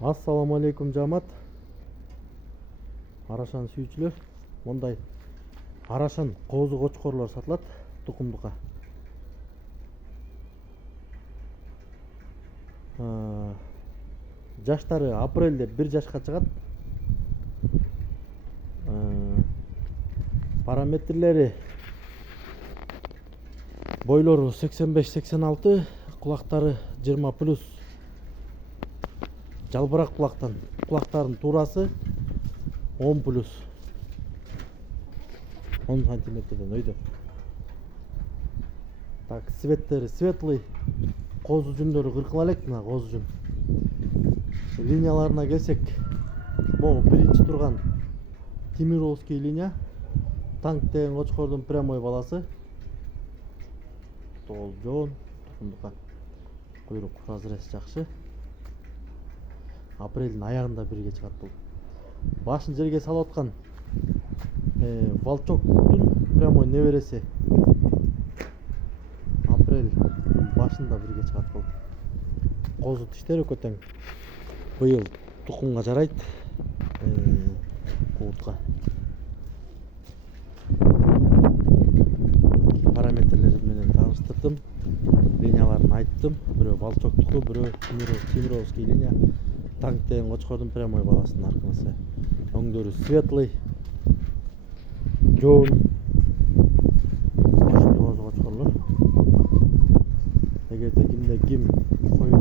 Ассаламу алейкум жамат. Арашан сүйүүчүлөр, мондай арашан коозу кочкорлор сатылат тукумдукка. Жаштары апрелде 1 жашка чыгат. Параметрлери бойлору 85-86, кулактары 20+. Жалбырак кулактардын туурасы 10+. 10 сантиметрден өйдө. Так, цветтери светлый. Коозу жүндөрү кыркыла элек, мына коозу жүн. Линияларына келсек, могу биринчи турган Тимировский линия. Танк деген кочкордун прямой баласы. Тоол жоон, тукумдукка куйрук разрез жакшы. Апрелдин аягында бирге чыгат бул. Башын жерге салып аткан Волчоктун прямой небереси. Апрель башында бирге чыгат бул. Коозу тиштери көтөң. Быйыл тукумга жарайт. Куутка. Параметрлери менен тааныштырдым. Линияларын айттым. Бирөө Волчоктуку, бирөө Тимировский линия. Танк деген кочкордун прямой баласынын арканысы. Өңдөрү светлый. Жоон. Коозу кочкорлор. Эгерде кимде ким коюу